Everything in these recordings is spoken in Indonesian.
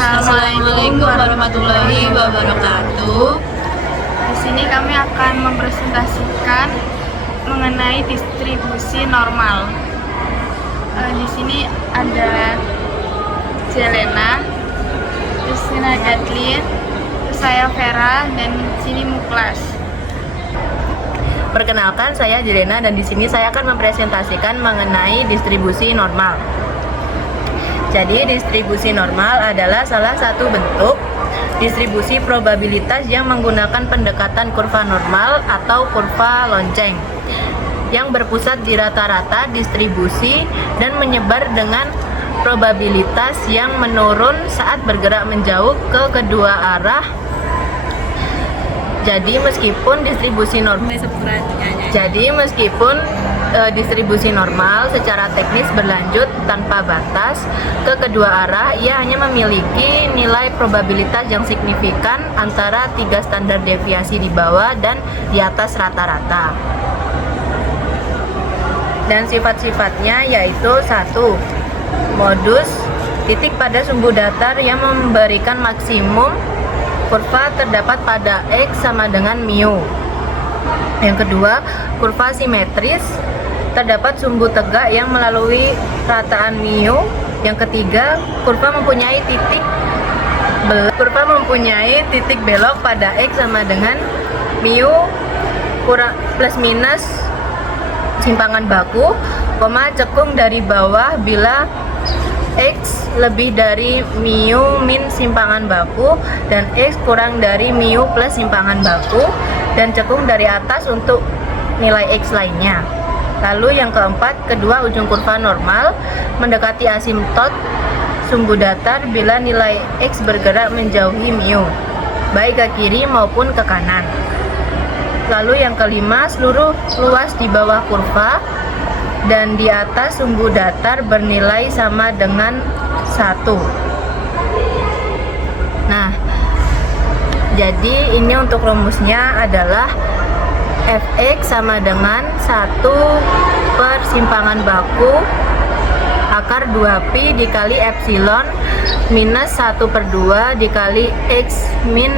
Assalamualaikum warahmatullahi wabarakatuh. Di sini kami akan mempresentasikan mengenai distribusi normal. Di sini ada Jelena, terus sini Kathleen, terus saya Vera, dan sini Muklas. Perkenalkan, saya Jelena dan di sini saya akan mempresentasikan mengenai distribusi normal. Jadi, distribusi normal adalah salah satu bentuk distribusi probabilitas yang menggunakan pendekatan kurva normal atau kurva lonceng yang berpusat di rata-rata distribusi dan menyebar dengan probabilitas yang menurun saat bergerak menjauh ke kedua arah. Jadi meskipun distribusi normal secara teknis berlanjut tanpa batas ke kedua arah, ia hanya memiliki nilai probabilitas yang signifikan antara 3 standar deviasi di bawah dan di atas rata-rata. Dan sifat-sifatnya yaitu 1. Modus titik pada sumbu datar yang memberikan maksimum kurva terdapat pada X sama dengan mu. Yang kedua, kurva simetris terdapat sumbu tegak yang melalui rataan mu. Yang ketiga, kurva mempunyai titik belok pada X sama dengan mu kurang plus minus simpangan baku, cekung dari bawah bila X lebih dari mu min simpangan baku dan X kurang dari mu plus simpangan baku, dan cekung dari atas untuk nilai X lainnya. Lalu yang keempat, kedua ujung kurva normal mendekati asimtot sumbu datar bila nilai X bergerak menjauhi mu, baik ke kiri maupun ke kanan. Lalu yang kelima, seluruh luas di bawah kurva dan di atas sumbu datar bernilai sama dengan 1. Nah, jadi ini untuk rumusnya adalah Fx sama dengan 1 per simpangan baku akar 2pi dikali epsilon minus 1/2 dikali X min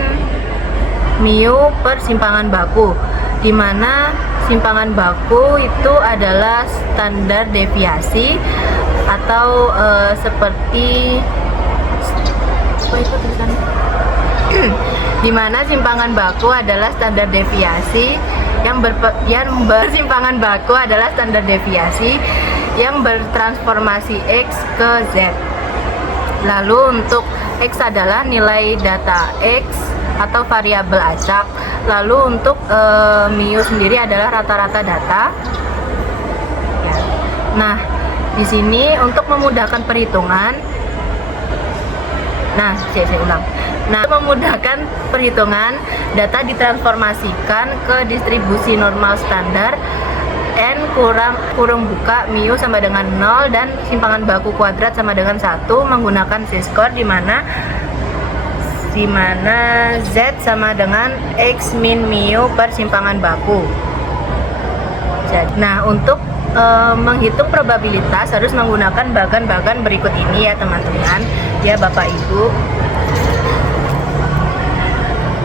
mu per simpangan baku, di mana simpangan baku itu adalah standar deviasi atau di mana simpangan baku adalah standar deviasi yang bertransformasi X ke Z. Lalu untuk X adalah nilai data X atau variabel acak. Lalu untuk mu sendiri adalah rata-rata data. Nah, di sini untuk memudahkan perhitungan, memudahkan perhitungan, data ditransformasikan ke distribusi normal standar n kurung buka mu sama dengan 0 dan simpangan baku kuadrat sama dengan 1 menggunakan z-score, di mana Z sama dengan X min mu per simpangan baku. Nah, untuk menghitung probabilitas harus menggunakan bagan-bagan berikut ini ya teman-teman, ya Bapak Ibu.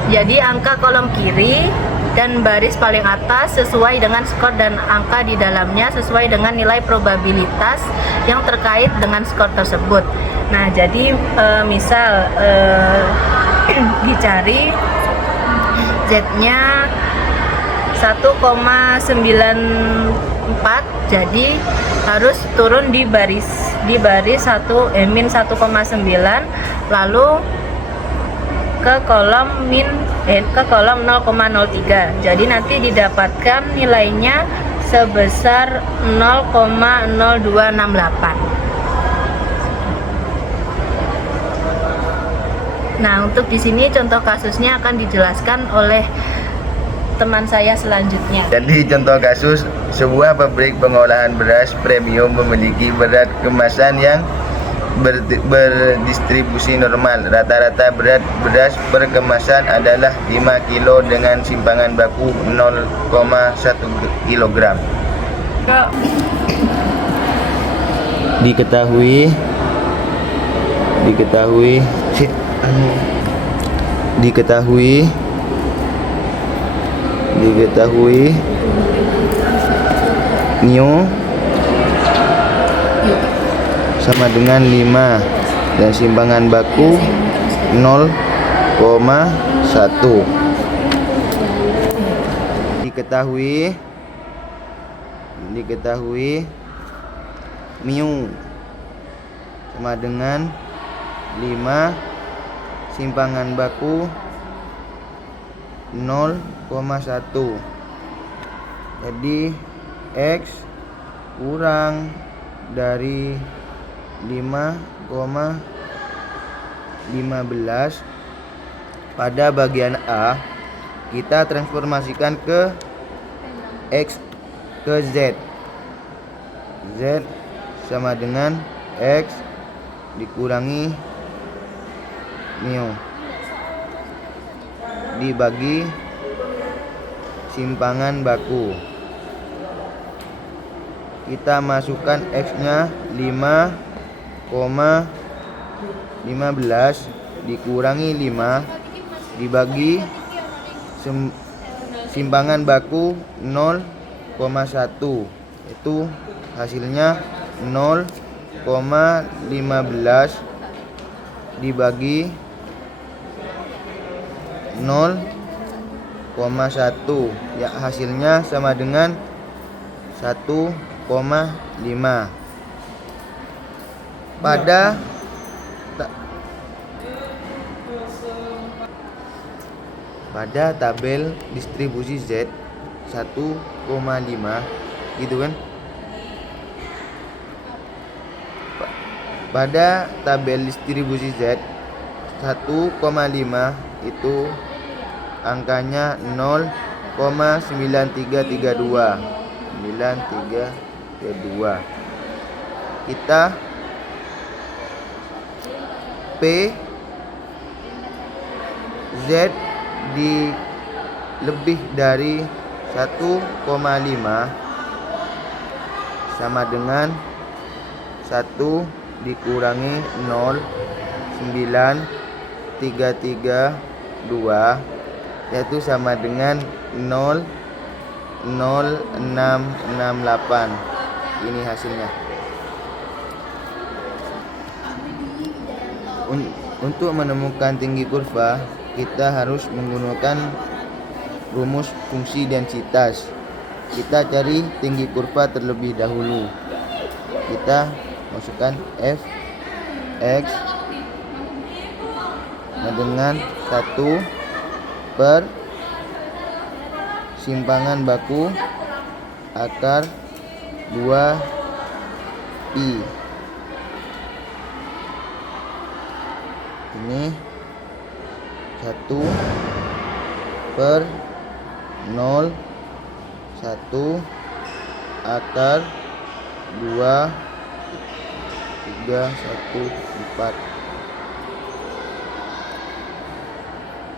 Jadi angka kolom kiri dan baris paling atas sesuai dengan skor dan angka di dalamnya sesuai dengan nilai probabilitas yang terkait dengan skor tersebut. Nah, jadi misal dicari Z-nya 1,94, jadi harus turun di baris min 1,9, lalu ke kolom 0,03. Jadi nanti didapatkan nilainya sebesar 0,0268. Nah, untuk di sini contoh kasusnya akan dijelaskan oleh teman saya selanjutnya. Jadi contoh kasus, sebuah pabrik pengolahan beras premium memiliki berat kemasan yang berdistribusi normal. Rata-rata berat beras per kemasan adalah 5 kilo dengan simpangan baku 0,1 kg. Diketahui diketahui mu sama dengan 5 dan simpangan baku 0,1. Diketahui mu sama dengan 5 simpangan baku 0,1. Jadi X kurang dari 5,15. Pada bagian A kita transformasikan ke X ke Z. Z sama dengan X dikurangi mu dibagi simpangan baku. Kita masukkan X-nya 5,15 dikurangi 5 dibagi simpangan baku 0,1. Itu hasilnya 0,15 dibagi 0,1, ya hasilnya sama dengan 1,5. Pada tabel distribusi Z 1,5 gitu kan. Pada tabel distribusi Z 1,5 itu angkanya 0,9332. Kita P Z di lebih dari 1,5 sama dengan 1 dikurangi 0,9332, yaitu sama dengan 0,0668. Ini hasilnya. Untuk menemukan tinggi kurva, kita harus menggunakan rumus fungsi densitas. Kita cari tinggi kurva terlebih dahulu. Kita masukkan f x dengan 1 per simpangan baku akar 2 pi. Ini 1 per 0,1 akar 2,314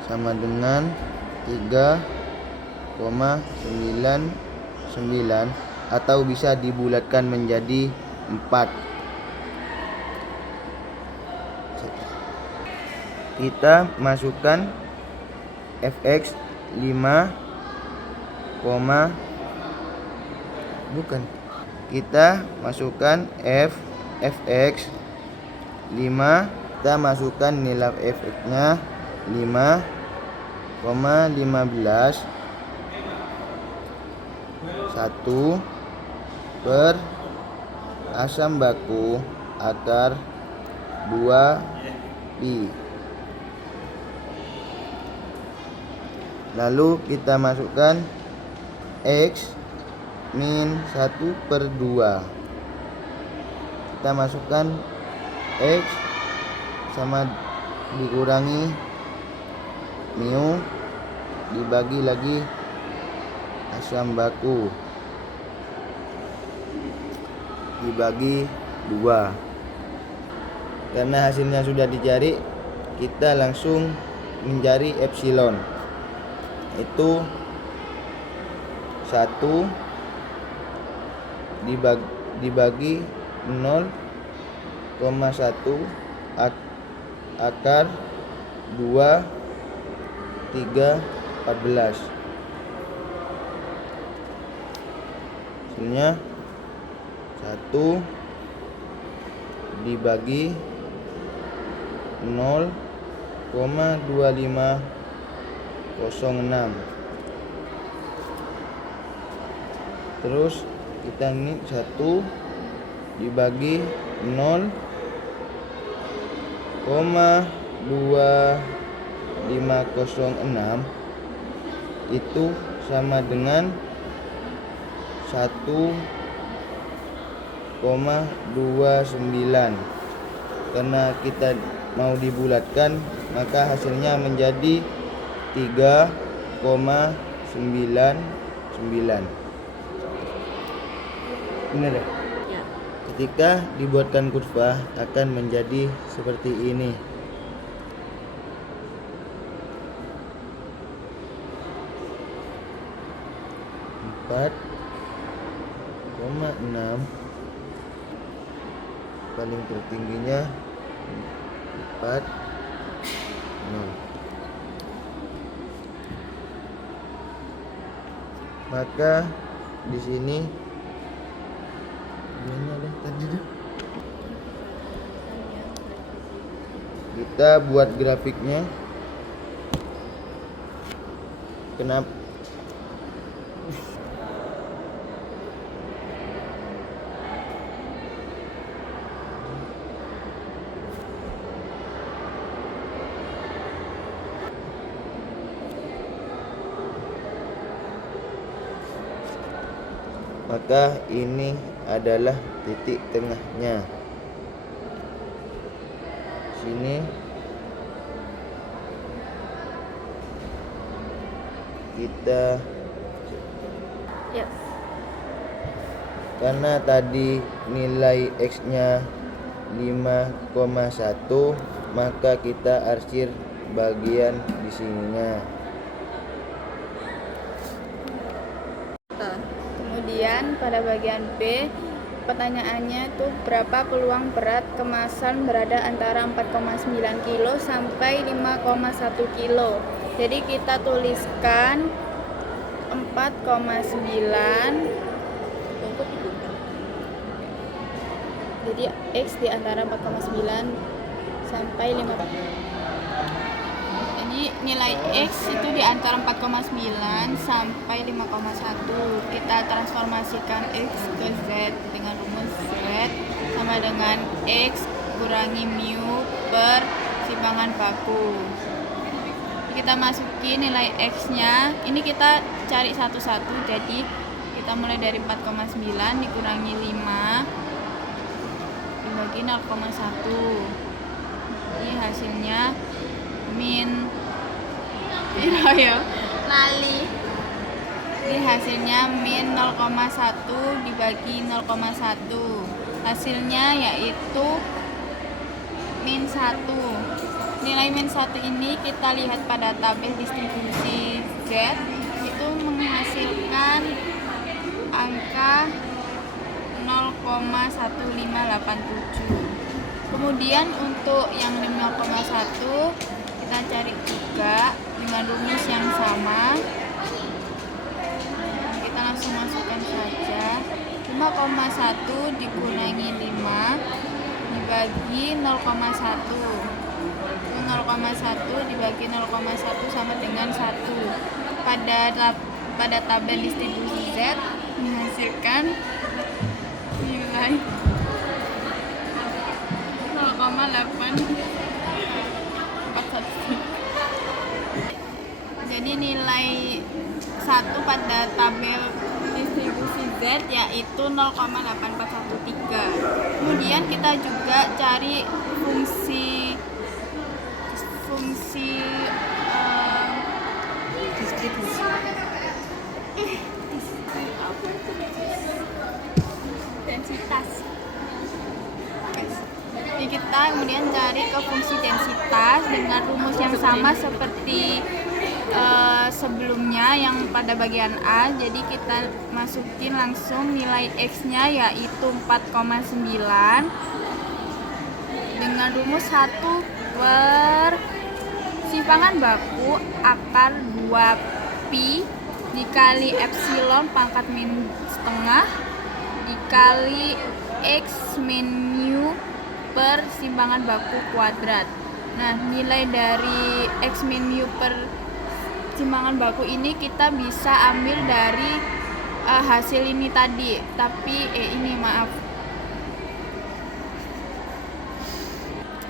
sama dengan 3,99 atau bisa dibulatkan menjadi 4. Kita masukkan fx 5, kita masukkan fx 5, kita masukkan nilai fx-nya 5,15 1 per asam baku akar 2 pi. Lalu kita masukkan X min 1 per 2. Kita masukkan X sama dikurangi mu dibagi lagi asam baku dibagi 2. Karena hasilnya sudah dicari, kita langsung mencari epsilon. Itu 1 dibagi 0,1 akar 2, 3, 14. Hasilnya 1 dibagi 0,2506. Terus kita ini 1 dibagi 0,2506 itu sama dengan 1,29. Karena kita mau dibulatkan, maka hasilnya menjadi 3,99. Benar ya? Ya. Ketika dibuatkan kurva akan menjadi seperti ini. Empat 6 paling tertingginya 4 0. Maka di sini ini ada tadi tuh. Kita buat grafiknya. Kenapa? Maka ini adalah titik tengahnya. Sini kita Ya. karena tadi nilai X-nya 5,1, maka kita arsir bagian di sininya. Kemudian pada bagian B, pertanyaannya itu berapa peluang berat kemasan berada antara 4,9 kilo sampai 5,1 kilo. Jadi kita tuliskan 4,9. Jadi X di antara 4,9 sampai 5. Ini nilai X itu di antara 4,9 sampai 5,1. Kita transformasikan X ke Z dengan rumus Z sama dengan X kurangi mu per simpangan baku. Kita masukin nilai X-nya. Ini kita cari satu-satu. Jadi kita mulai dari 4,9 dikurangi 5 dibagi 0,1. Jadi hasilnya min lali. Ini hasilnya min 0,1 dibagi 0,1. Hasilnya yaitu min 1. Nilai min 1 ini kita lihat pada tabel distribusi Z, itu menghasilkan angka 0,1587. Kemudian untuk yang 5,1 kita cari juga dengan rumus yang sama. Kita langsung masukkan saja. 5,1 dikurangi 5 dibagi 0,1. 0,1 dibagi 0,1 sama dengan 1. Pada tabel distribusi Z menghasilkan nilai 0,841. Jadi nilai 1 pada tabel distribusi Z yaitu 0,8413. Kemudian kita juga cari fungsi distribusi. Densitas. Jadi kita kemudian cari ke fungsi densitas dengan rumus yang sama seperti sebelumnya yang pada bagian A. Jadi kita masukin langsung nilai X-nya yaitu 4,9 dengan rumus 1 per Simpangan baku akar 2pi dikali epsilon pangkat min setengah dikali X min mu per simpangan baku kuadrat. Nah, nilai dari X min mu per simpangan baku ini kita bisa ambil dari hasil ini tadi, tapi ini maaf.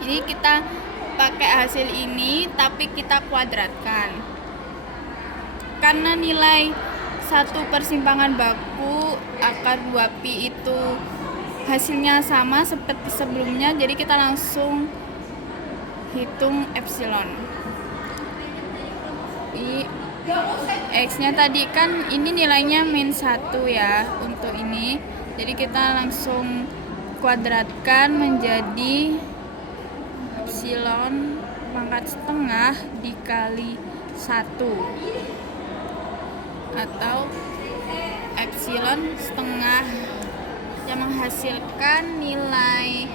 Jadi kita pakai hasil ini tapi kita kuadratkan. Karena nilai satu persimpangan baku akar 2pi itu hasilnya sama seperti sebelumnya, jadi kita langsung hitung epsilon. X-nya tadi kan ini nilainya min 1 ya untuk ini, jadi kita langsung kuadratkan menjadi epsilon pangkat setengah dikali 1 atau epsilon setengah yang menghasilkan nilai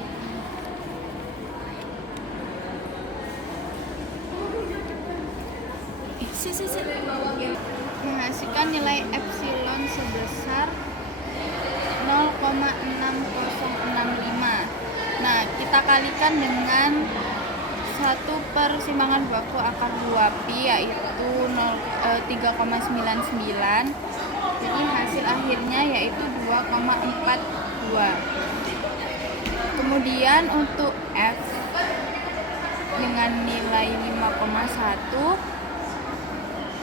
menghasilkan nilai epsilon sebesar 0,6065. Nah, kita kalikan dengan 1 persimpangan baku akar 2pi yaitu 3,99. Jadi hasil akhirnya yaitu 2,42. Kemudian untuk F dengan nilai 5,1,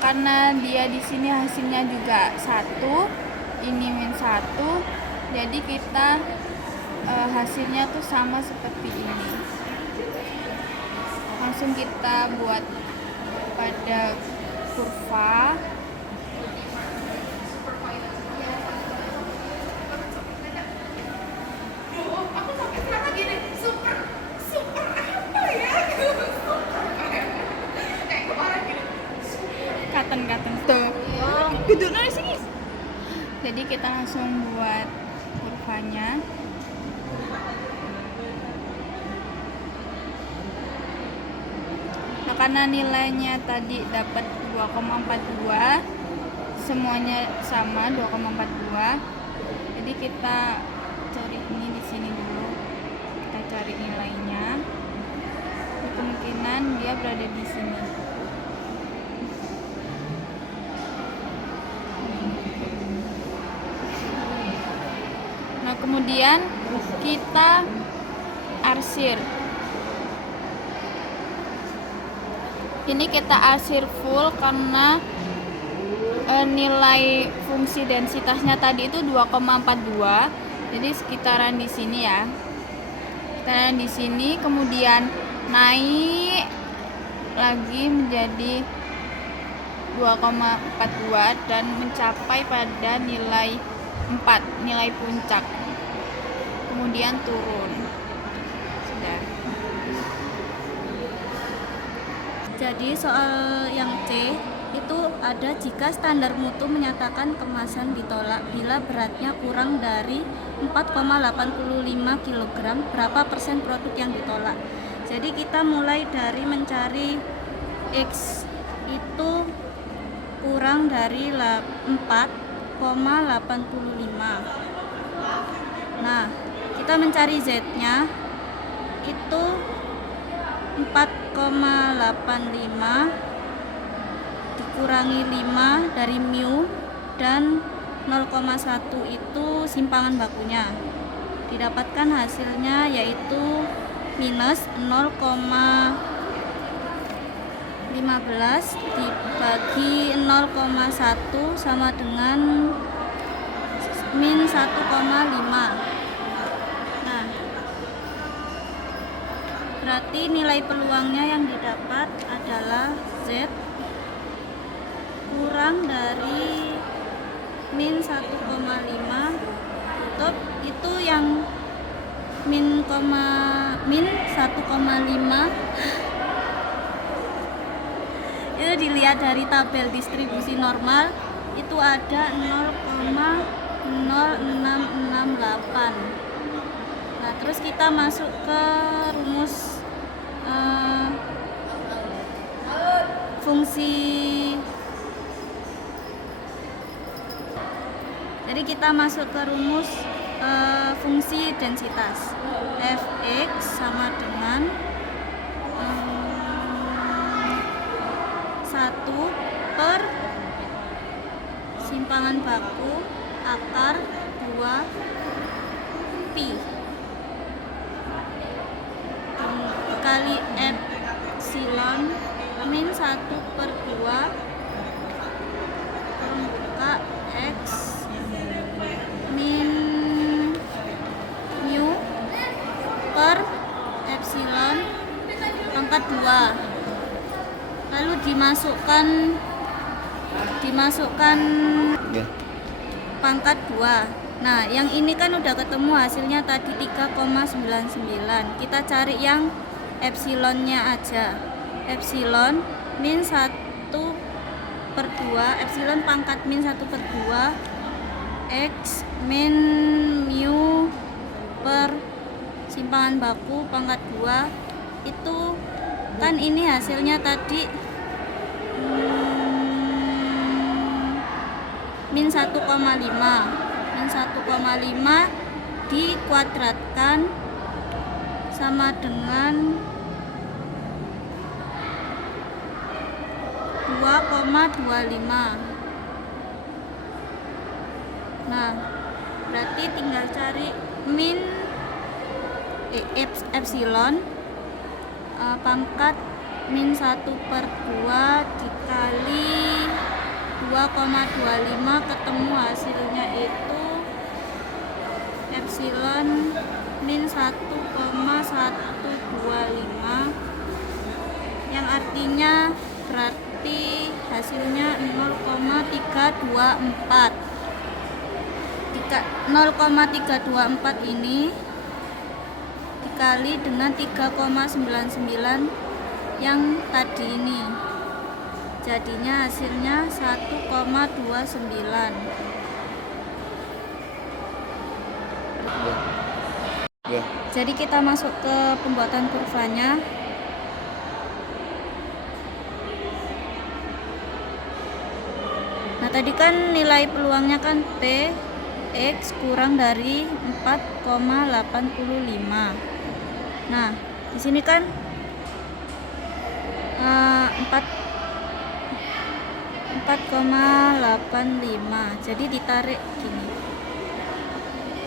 karena dia di sini hasilnya juga 1, ini min 1, jadi kita hasilnya tuh sama seperti ini. Langsung kita buat pada kurva. Katen tuh. Duduk di sini. Jadi kita langsung buat kurvanya. Nah, karena nilainya tadi dapat 2,42, semuanya sama 2,42. Jadi kita cari ini di sini dulu. Kita cari nilainya. Kemungkinan dia berada di sini. Nah, kemudian kita arsir. Ini kita arsir full karena nilai fungsi densitasnya tadi itu 2,42. Jadi sekitaran di sini ya. Sekitaran di sini, kemudian naik lagi menjadi 2,42 dan mencapai pada nilai 4, nilai puncak. Kemudian turun. Sudah. Jadi soal yang C itu ada jika standar mutu menyatakan kemasan ditolak bila beratnya kurang dari 4,85 kg, berapa persen produk yang ditolak. Jadi kita mulai dari mencari X itu kurang dari 4,85. Nah, kita mencari Z-nya itu 4,85 dikurangi 5 dari mu dan 0,1 itu simpangan bakunya. Didapatkan hasilnya yaitu minus 0,15 dibagi 0,1 sama dengan min 1,5. Nah, berarti nilai peluangnya yang didapat adalah Z kurang dari min 1,5 tutup itu yang min 1,5 itu dilihat dari tabel distribusi normal itu ada 0,0668. Nah, terus kita masuk ke rumus fungsi. Jadi kita masuk ke rumus fungsi densitas. Fx sama dengan 1 per simpangan baku akar 2 pi kali epsilon min 1 per 2 pembuka x min mu per epsilon pangkat 2, lalu dimasukkan Ya. pangkat 2. Nah, yang ini kan udah ketemu hasilnya tadi 3,99. Kita cari yang epsilonnya aja. Epsilon min 1 per 2, epsilon pangkat min 1 per 2 x min mu per simpangan baku pangkat 2. Itu kan ini hasilnya tadi min 1,5. Min 1,5 dikuadratkan sama dengan 2,25. Nah, berarti tinggal cari min epsilon pangkat min 1 per 2 dikali 2,25, ketemu hasilnya itu epsilon min 1,125, yang artinya berarti hasilnya 0,324. 0,324 ini dikali dengan 3,99 yang tadi ini, jadinya hasilnya 1,29. Ya. Jadi kita masuk ke pembuatan kurvanya. Nah, tadi kan nilai peluangnya kan P X kurang dari 4,85. Nah, di sini kan 4,85. Jadi ditarik gini.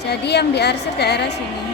Jadi yang diarsir daerah sini.